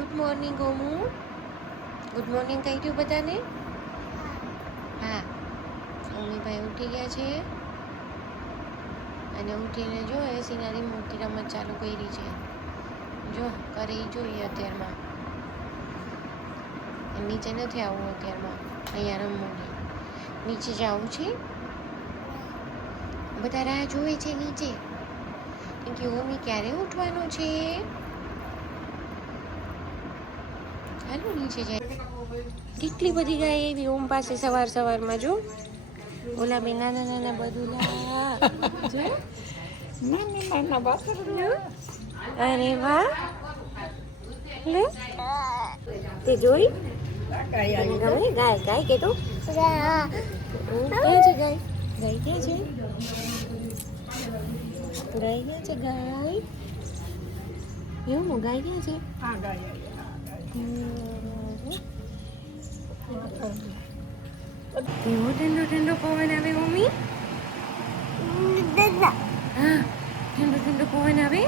Good morning Omu. Good morning કહી દઉં બધાને. હા, ઓમીભાઈ ઉઠી ગયા છે અને ઉઠીને જો એસીના રિમોટથી રમત ચાલુ કરી છે. જો કરે એ જોઈએ અત્યારમાં. નીચે નથી આવવું અત્યારમાં, અહીંયા રમવું છે. નીચે જવું છે, બધા રાહ જોવે છે નીચે કે ઓમી ક્યારે ઉઠવાનો છે. હાલો નીચે જાય. કેટલી બધી ગાય એવી ઓમ પાસે સવારમાં જો. ઓલા બે નાના નાના બદુલા જો. નાના બાપા. અરે વાહ, લે તે જોઈ. ગાય ગાય કે તો ક્યાં છે ગાય? ગાય ક્યાં છે? ગાય ક્યાં છે? ગાય એવું ગાય ક્યાં છે? એવો ઠંડો ઠંડો પવન આવે મમ્મી. હા, ઠંડો ઠંડો પવન આવે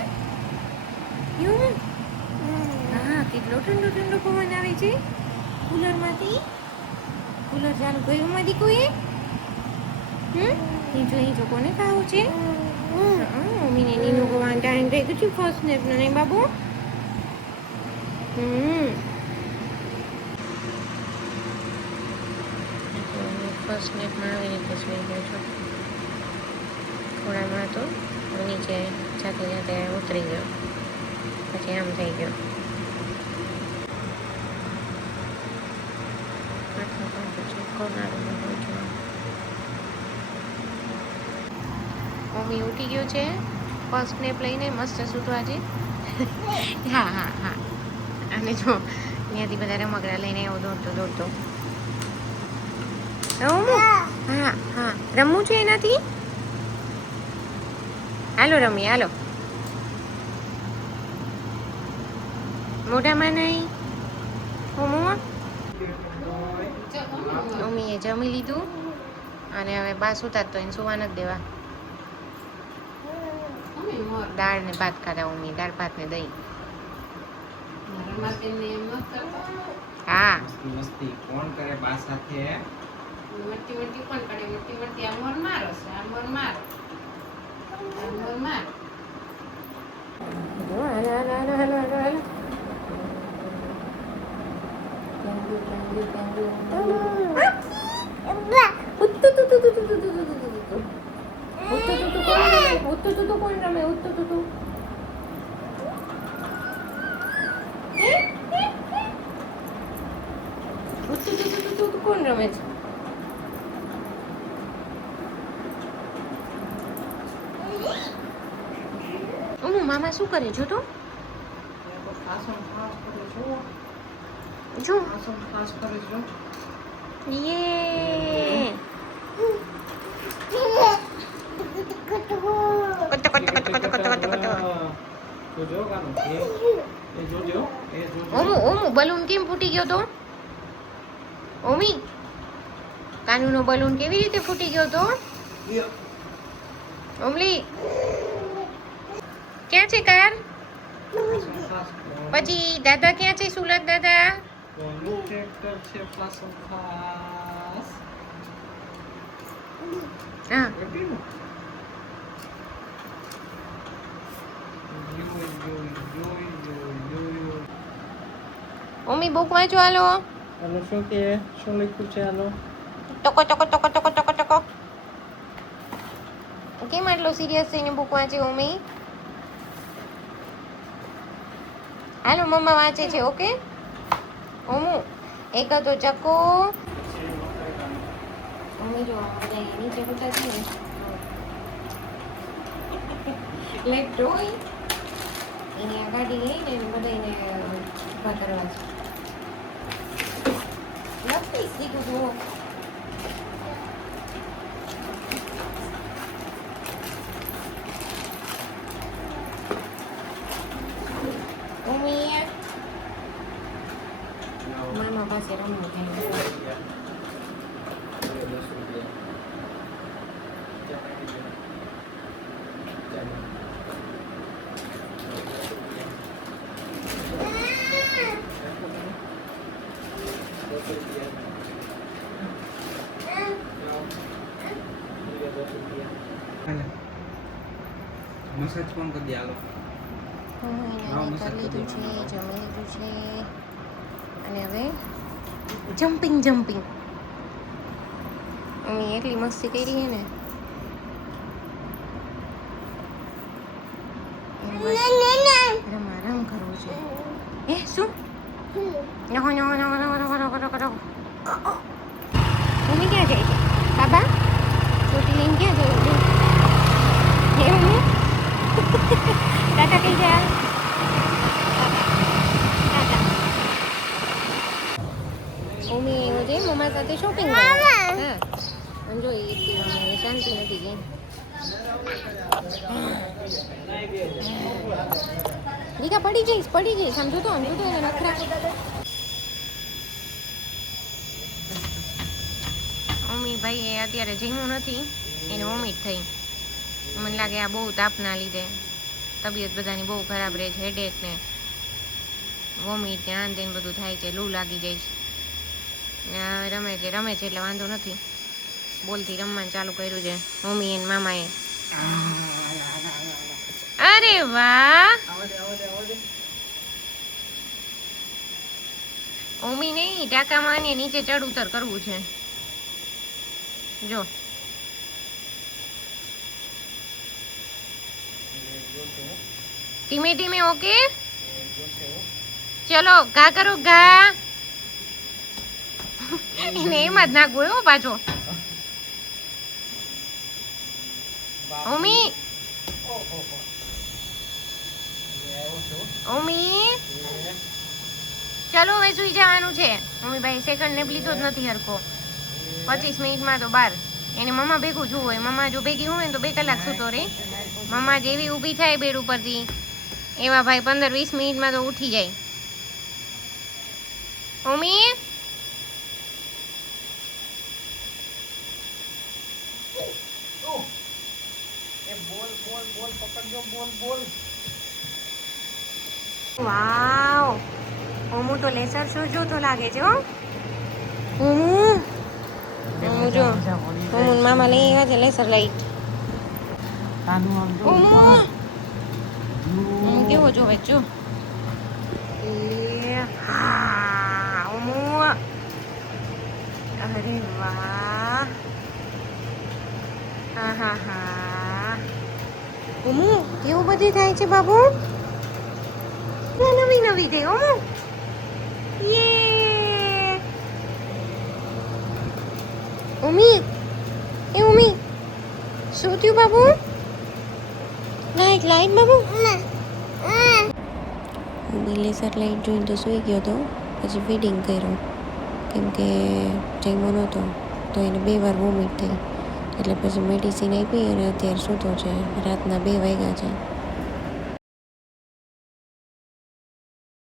એવું. હા, કેટલો ઠંડો ઠંડો પવન આવે છે કુલરમાંથી. કુલર ચાલુ કર્યું માંથી કોઈ. જો કોને ખાવું છે? મમ્મીને નીનું ગવાન ટાઈમ થઈ ગયું છે ફર્સ્ટ નેપ નો નહીં બાબુ. ફર્સ્ટ નેપમાં આવી રીતે સુઈ ગયો છું. ખોળામાં તો નીચે જાતે જાતે ઉતરી ગયો, પછી આમ થઈ ગયો. મમ્મી ઉઠી ગયો છે ફર્સ્ટ નેપ લઈને મસ્ત સૂતવા છે. હા હા હા. અને જો ત્યાંથી બધા રમકડા લઈને એવો દોડતો. હા હા, રમવું છે એનાથી. હાલો રમીએ, હાલો. મોઢામાં નહીં. મમ્મીએ જમી લીધું અને હવે બા સુતા તો એને સુવા નથી દેવા. દાળ ને ભાત ખાધા મમ્મી, દાળ ભાત ને દહીં. હા, મસ્તી કોણ કરે બા સાથે? મટી કોણ કરે? મટી આ મોર મારો છે, આ મોર માર. હાલો. કોણ રમે છે? મામા શું કરે છો? તો જો યે ઓમુ બલૂન કેમ ફૂટી ગયો તો? ઓમી, કાનુનો બલૂન કેવી રીતે ફૂટી ગયો તો? ઓમલી ક્યાં છે કાર? પછી દાદા ક્યાં છે? સુરત દાદા. હા, મમ્મી બુક વાંચો. હાલો. શું કે શું લખ્યું છે? હાલો. ટકો. કેમ આટલો સિરિયસ થઈને બુક વાંચે મમ્મી? હાલો મમ્મા વાંચે છે. ઓકે ઓમુ, એક હતો ચક્કો. મમ્મી જો બધા નીચે બધા છે ને લેટ ડ્રોઈ એને આ ગાડી લઈને બધાને ઉભા કરવા છે. નથી શીખું છું. મમ્મી મામા પાસે રમવું છે. મેસેજ ફોન કરી દે હાલો. હું કરી લીધું છે, જમી લીધું છે અને હવે જમ્પિંગ અમે એટલી મસ્તી કરી છે ને રમારમ કરવું છે. એ શું મમ્મી ક્યાં જાય છે? બાબા છોટી લઈને ક્યાં જાય? એવું ટાટા કઈ જાય? મમ્મી એવું છે મમ્મા સાથે શોપિંગ કરવા. હા અને જો એ શાંતિ નથી ગઈ. દીકા પડી જઈશ સમજો તો એને નખરા. મમ્મી ભાઈ એ અત્યારે જમ્યું નથી, એને વોમિટ થઈ. મને લાગે આ બહુ તાપના લીધે તબિયત બધાની બહુ ખરાબ રહે છે, હેડેક ને વોમિટ ને આન તેન બધું થાય છે, લૂ લાગી જાય છે. રમે છે એટલે વાંધો નથી. બોલથી રમવાનું ચાલુ કર્યું છે મમ્મી અને મામાએ. અરે વાહ મમ્મી નહીં, ટાંકામાં આને નીચે ચડ ઉતર કરવું છે. જો ધીમે ધીમે. ઓકે ચલો ઘા કરો ઘા. એને એમ જ નાખવું હો પાછો. મમ્મી ચલો હવે સુઈ જવાનું છે. મમ્મી ભાઈ સેકન્ડ ને લીધો જ નથી હરખો. 25 મિનિટમાં તો બાર. એને મમ્મા ભેગું જોવું હોય. મમ્મા જો ભેગી હોય ને તો 2 કલાક સૂતો રહે. મમ્મા જેવી ઊભી થાય બેડ ઉપરથી એવા ભાઈ 15-20 મિનિટમાં તો ઉઠી જાય. મમ્મી વાવ ઓમુ તો લેસર શો જોતો લાગે છે હો. ઓમુ જો ઓમુ મામા લઈ આવ્યા છે લેસર લાઈટ. ઓમુ કેવો જોવે જો. એ હા ઓમુ અરે વાહ. હા ઓમુ કેવું બધી થાય છે બાબુ. નવી થઈ ઓમુ. યે ઉમી શું થયું બાબુ? લાઈટ બાબુ. ઉમી લેસર લાઈટ જોઈને તો સૂઈ ગયો હતો. પછી ફીડિંગ કર્યું કેમ કે જમ્યો નહોતો તો એને 2 વાર વોમિટ થઈ એટલે પછી મેડિસિન આપી અને અત્યારે સૂતો છે. રાતના 2 વાગ્યા છે.